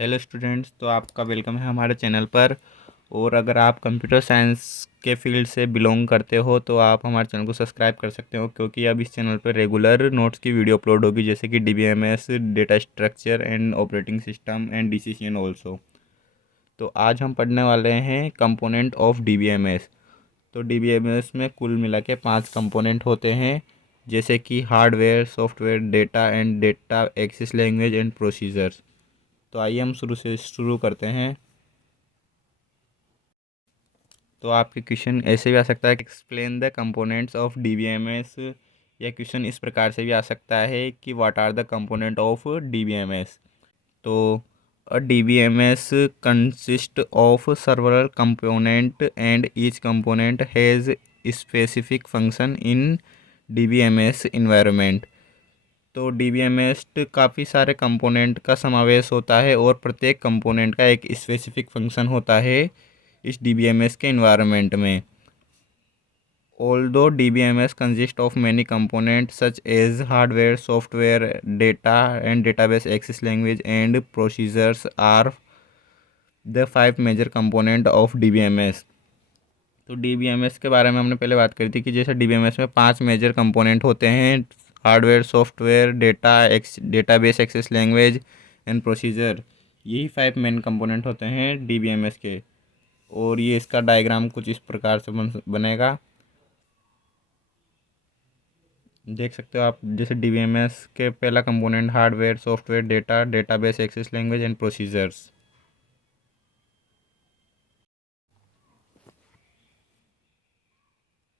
Hello students, तो आपका welcome है हमारे चैनल पर। और अगर आप कंप्यूटर साइंस के फील्ड से बिलोंग करते हो तो आप हमारे चैनल को सब्सक्राइब कर सकते हो, क्योंकि अब इस चैनल पर रेगुलर नोट्स की वीडियो अपलोड होगी, जैसे कि DBMS, data structure and operating system and decision also. तो आज हम पढ़ने वाले हैं कंपोनेंट ऑफ डीबीएमएस। तो डीबीएमएस में कुल मिला के 5 कंपोनेंट होते हैं, जैसे कि hardware, software, data and data access language and procedures. तो आइए हम शुरू करते हैं। तो आपके क्वेश्चन ऐसे भी आ सकता है कि explain the components of DBMS, या क्वेश्चन इस प्रकार से भी आ सकता है कि what are the component of DBMS. तो a DBMS consist of several component and each component has specific function in DBMS environment. तो डीबीएमएस काफ़ी सारे कंपोनेंट का समावेश होता है और प्रत्येक कंपोनेंट का एक स्पेसिफिक फंक्शन होता है इस डीबीएमएस के इन्वायरमेंट में। Although DBMS consists of many components such as hardware, software, data and database access language and procedures are the 5 major component of DBMS। तो DBMS के बारे में हमने पहले बात करी थी कि जैसे DBMS में 5 मेजर कंपोनेंट होते हैं: hardware, software, database access language and procedure. यही 5 मेन कंपोनेंट होते हैं DBMS के। और ये इसका डायग्राम कुछ इस प्रकार से बनेगा, देख सकते हो आप। जैसे डीबीएमएस के पहला component hardware, software, database access language and procedures.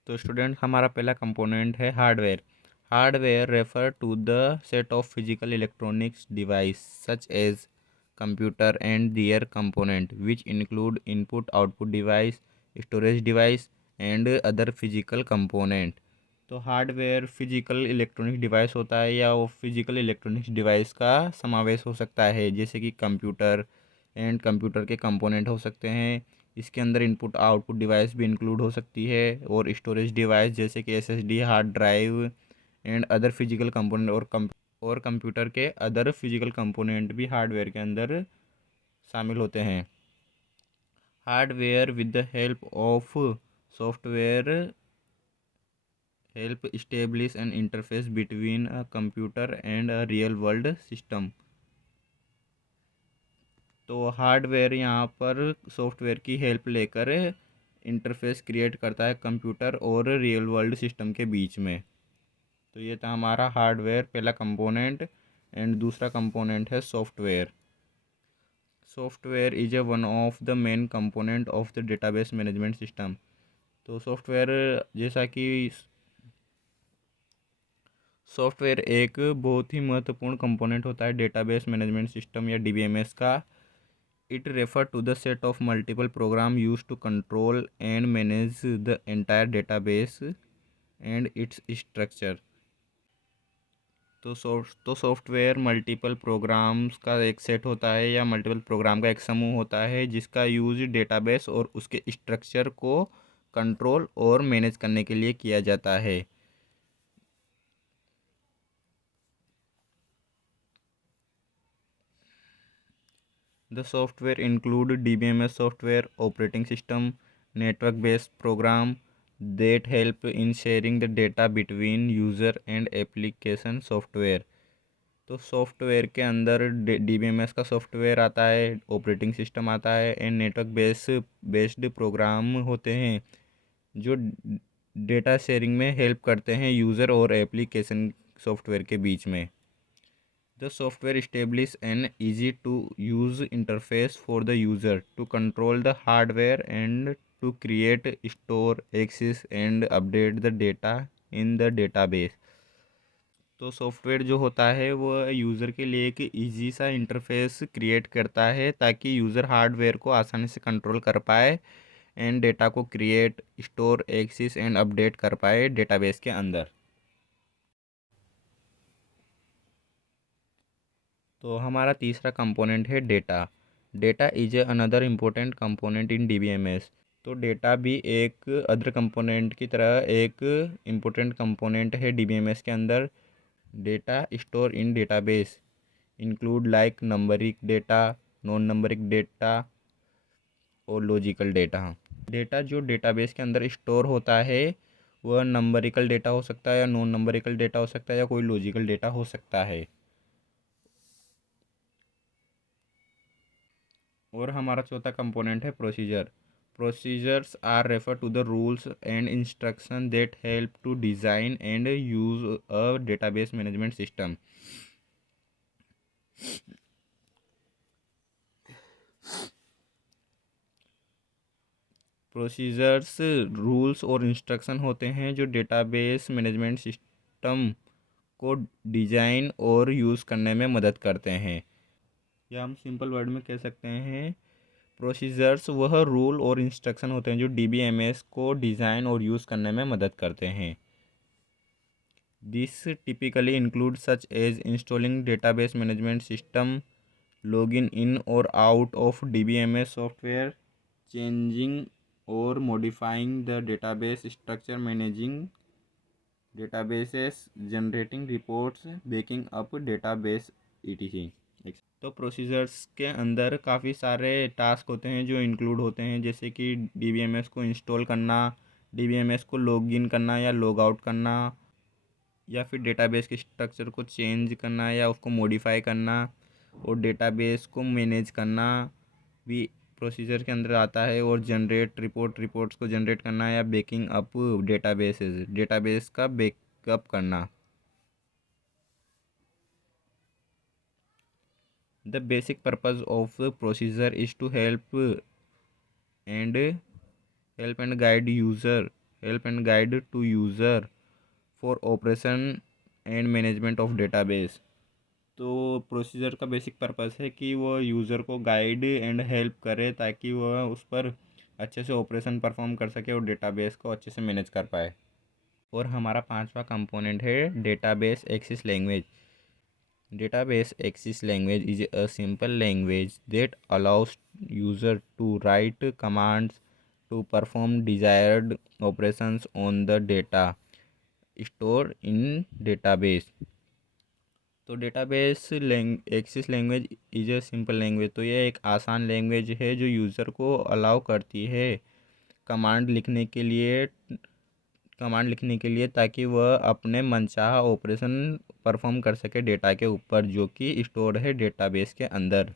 तो स्टूडेंट, हमारा पहला कंपोनेंट है hardware. Hardware refer to the set of physical electronics device such as computer and their component which include input output device, storage device and other physical component. तो hardware physical electronic device होता है, या वो physical electronics device का समावेश हो सकता है, जैसे कि कंप्यूटर एंड कंप्यूटर के कंपोनेंट हो सकते हैं। इसके अंदर इनपुट आउटपुट डिवाइस भी इंक्लूड हो सकती है, और स्टोरेज डिवाइस जैसे कि SSD, hard drive and other physical component, और कंप्यूटर के अदर फिजिकल कंपोनेंट भी हार्डवेयर के अंदर शामिल होते हैं। Hardware with the help of software help establish an interface between a computer and a real world system। तो हार्डवेयर यहाँ पर सॉफ्टवेयर की हेल्प लेकर इंटरफेस क्रिएट करता है कंप्यूटर और रियल वर्ल्ड सिस्टम के बीच में। तो ये था हमारा हार्डवेयर पहला कंपोनेंट। एंड दूसरा कंपोनेंट है software. Software is a one of the main component of the database management system. तो सॉफ्टवेयर, जैसा कि सॉफ्टवेयर एक बहुत ही महत्वपूर्ण कंपोनेंट होता है डेटाबेस मैनेजमेंट सिस्टम या डीबीएमएस का। It refer to the set of multiple program use to control and manage the entire database and its structure. तो सॉफ्टवेयर मल्टीपल प्रोग्राम्स का एक सेट होता है, या मल्टीपल प्रोग्राम का एक समूह होता है, जिसका यूज डेटाबेस और उसके स्ट्रक्चर को कंट्रोल और मैनेज करने के लिए किया जाता है। The software include DBMS software, operating system, network-based program that help in sharing the data between user and application software। तो सॉफ्टवेयर के अंदर डीबीएमएस का सॉफ्टवेयर आता है, ऑपरेटिंग सिस्टम आता है एंड नेटवर्क बेस्ड प्रोग्राम होते हैं, जो डेटा शेयरिंग में हेल्प करते हैं यूज़र और एप्लीकेशन सॉफ्टवेयर के बीच में। The software establishes an easy-to-use interface for the user to control the hardware and to create, store, access and update the data in the database। तो software जो होता है वो यूज़र के लिए एक इजी सा इंटरफेस क्रिएट करता है, ताकि यूज़र हार्डवेयर को आसानी से कंट्रोल कर पाए एंड डेटा को create, store, access and update कर पाए डेटाबेस के अंदर। तो हमारा तीसरा कंपोनेंट है data. Data is a another important component in DBMS. तो डेटा भी एक अदर कंपोनेंट की तरह एक इम्पोर्टेंट कंपोनेंट है डीबीएमएस के अंदर। Data store in database include like numeric data, non numeric data और लॉजिकल डेटा। डेटा जो डेटाबेस के अंदर स्टोर होता है वह नंबरिकल डेटा हो सकता है या नॉन नंबरिकल डेटा हो सकता है या कोई लॉजिकल डेटा हो सकता है। और हमारा चौथा कंपोनेंट है procedure. Procedures are refer to the rules and instruction that help to design and use a database management system. Procedures rules और इंस्ट्रक्शन होते हैं जो डेटाबेस मैनेजमेंट सिस्टम को डिज़ाइन और यूज़ करने में मदद करते हैं। या हम सिंपल वर्ड में कह सकते हैं प्रोसीजर्स वह रूल और इंस्ट्रक्शन होते हैं जो डीबीएमएस को डिज़ाइन और यूज़ करने में मदद करते हैं। This typically include such as installing database management system, login in और out of DBMS software, changing और modifying the database structure, managing databases, generating reports, backing up database etc। तो प्रोसीजर्स के अंदर काफ़ी सारे टास्क होते हैं जो इंक्लूड होते हैं, जैसे कि डीबीएमएस को इंस्टॉल करना, डीबीएमएस को लॉगिन करना या लॉग आउट करना, या फिर डेटाबेस के स्ट्रक्चर को चेंज करना या उसको मॉडिफाई करना, और डेटाबेस को मैनेज करना भी प्रोसीजर के अंदर आता है, और जनरेट रिपोर्ट्स को जनरेट करना या बेकिंग अप डेटाबेस का बैकअप करना। The basic purpose of procedure is to and help and guide to user for operation and management of database. तो प्रोसीजर का बेसिक पर्पस है कि वह यूज़र को गाइड एंड हेल्प करे ताकि वह उस पर अच्छे से ऑपरेशन परफॉर्म कर सके और डेटाबेस को अच्छे से मैनेज कर पाए। और हमारा पांचवा कंपोनेंट है database access language. Database access language is a simple language that allows user to write commands to perform desired operations on the data store in database. तो database access language is a simple language, तो ये एक आसान language है जो user को allow करती है कमांड लिखने के लिए ताकि वह अपने मनचाहा ऑपरेशन परफॉर्म कर सके डेटा के ऊपर जो कि स्टोर है डेटाबेस के अंदर।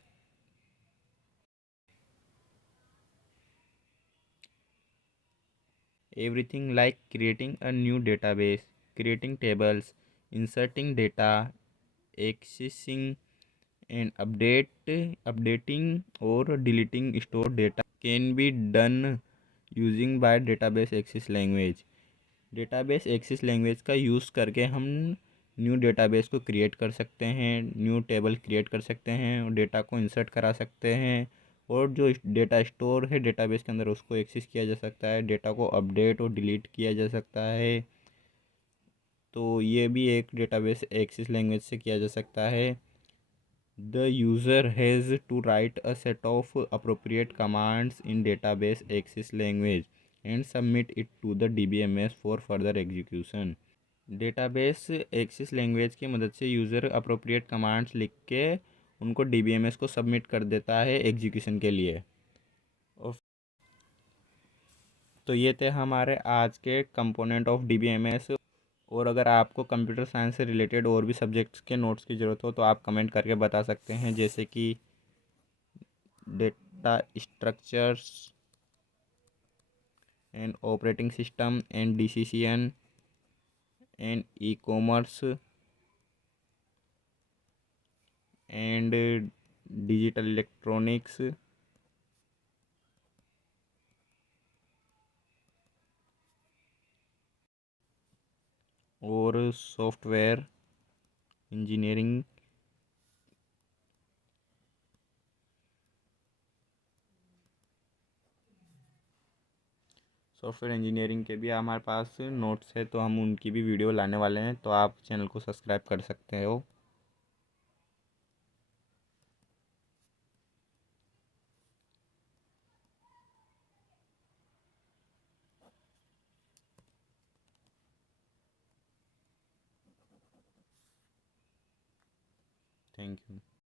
Everything like creating a new database, creating tables, inserting data, accessing and updating or deleting stored data can be done using by database access language। Database access language का use करके हम new database को create कर सकते हैं, new table create कर सकते हैं और डेटा को इंसर्ट करा सकते हैं, और जो डेटा स्टोर है डेटाबेस के अंदर उसको एक्सेस किया जा सकता है, डेटा को अपडेट और डिलीट किया जा सकता है। तो ये भी एक डेटाबेस एक्सेस लैंग्वेज से किया जा सकता है। The user has to write a set of appropriate commands in database access language and submit it to the DBMS for further execution। Database access language की मदद से यूज़र अप्रोप्रिएट कमांड्स लिख के उनको DBMS को सबमिट कर देता है एग्जीक्यूशन के लिए। और तो ये थे हमारे आज के कंपोनेंट ऑफ DBMS। और अगर आपको कंप्यूटर साइंस से रिलेटेड और भी सब्जेक्ट्स के नोट्स की ज़रूरत हो तो आप कमेंट करके बता सकते हैं, जैसे कि data structures and operating system and decision and e commerce and digital electronics और इंजीनियरिंग सॉफ्टवेयर इंजीनियरिंग के भी हमारे पास नोट्स है, तो हम उनकी भी वीडियो लाने वाले हैं, तो आप चैनल को सब्सक्राइब कर सकते हो। Thank you.